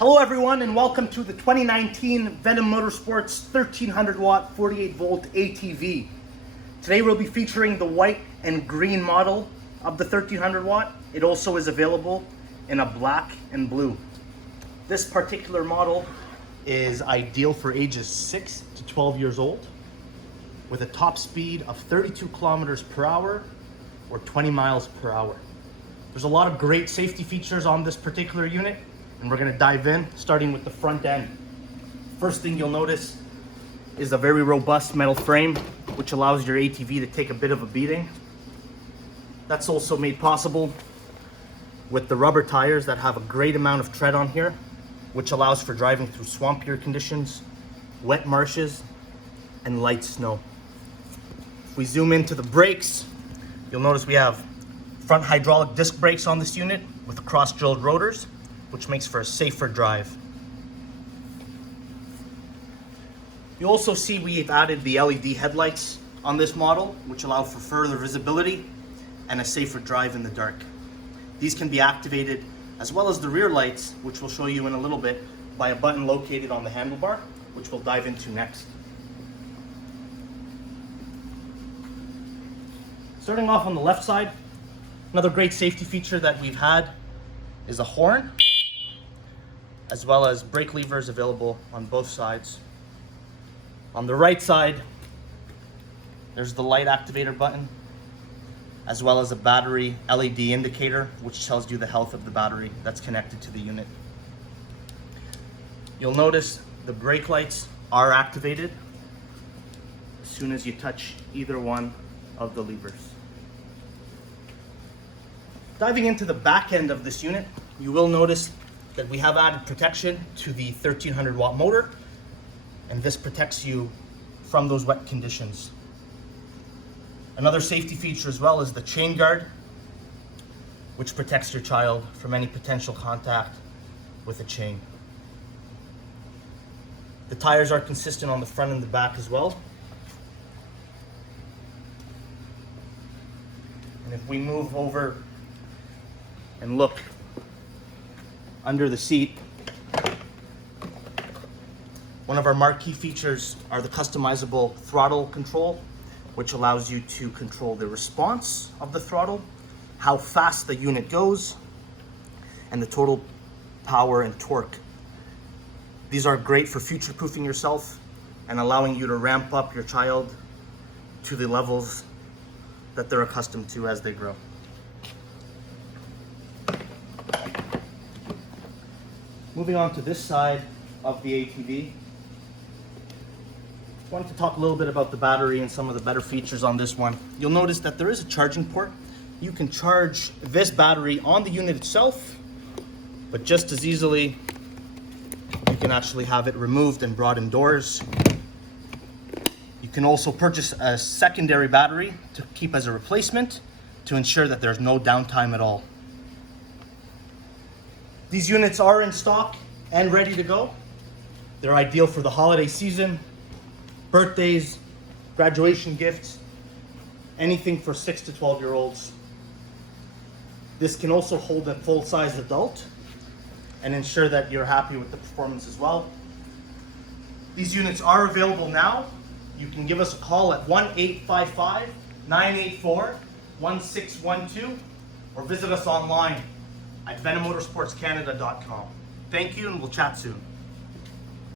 Hello everyone and welcome to the 2019 Venom Motorsports 1300 watt 48 volt ATV. Today we'll be featuring the white and green model of the 1300 watt. It also is available in a black and blue. This particular model is ideal for ages 6 to 12 years old with a top speed of 32 kilometers per hour or 20 miles per hour. There's a lot of great safety features on this particular unit, and we're going to dive in, starting with the front end. First thing you'll notice is a very robust metal frame, which allows your ATV to take a bit of a beating. That's also made possible with the rubber tires that have a great amount of tread on here, which allows for driving through swampier conditions, wet marshes, and light snow. If we zoom into the brakes, you'll notice we have front hydraulic disc brakes on this unit with cross-drilled rotors, which makes for a safer drive. You also see we've added the LED headlights on this model, which allow for further visibility and a safer drive in the dark. These can be activated, as well as the rear lights, which we'll show you in a little bit, by a button located on the handlebar, which we'll dive into next. Starting off on the left side, another great safety feature that we've had is a horn, as well as brake levers available on both sides. On the right side, there's the light activator button, as well as a battery LED indicator, which tells you the health of the battery that's connected to the unit. You'll notice the brake lights are activated as soon as you touch either one of the levers. Diving into the back end of this unit, you will notice that we have added protection to the 1300 watt motor, and this protects you from those wet conditions. Another safety feature as well is the chain guard, which protects your child from any potential contact with a chain. The tires are consistent on the front and the back as well. And if we move over and look under the seat, one of our marquee features are the customizable throttle control, which allows you to control the response of the throttle, how fast the unit goes, and the total power and torque. These are great for future-proofing yourself and allowing you to ramp up your child to the levels that they're accustomed to as they grow. Moving on to this side of the ATV, I wanted to talk a little bit about the battery and some of the better features on this one. You'll notice that there is a charging port. You can charge this battery on the unit itself, but just as easily, you can actually have it removed and brought indoors. You can also purchase a secondary battery to keep as a replacement to ensure that there's no downtime at all. These units are in stock and ready to go. They're ideal for the holiday season, birthdays, graduation gifts, anything for 6 to 12-year-olds. This can also hold a full-size adult and ensure that you're happy with the performance as well. These units are available now. You can give us a call at 1-855-984-1612 or visit us online at venommotorsportscanada.com. Thank you, and we'll chat soon.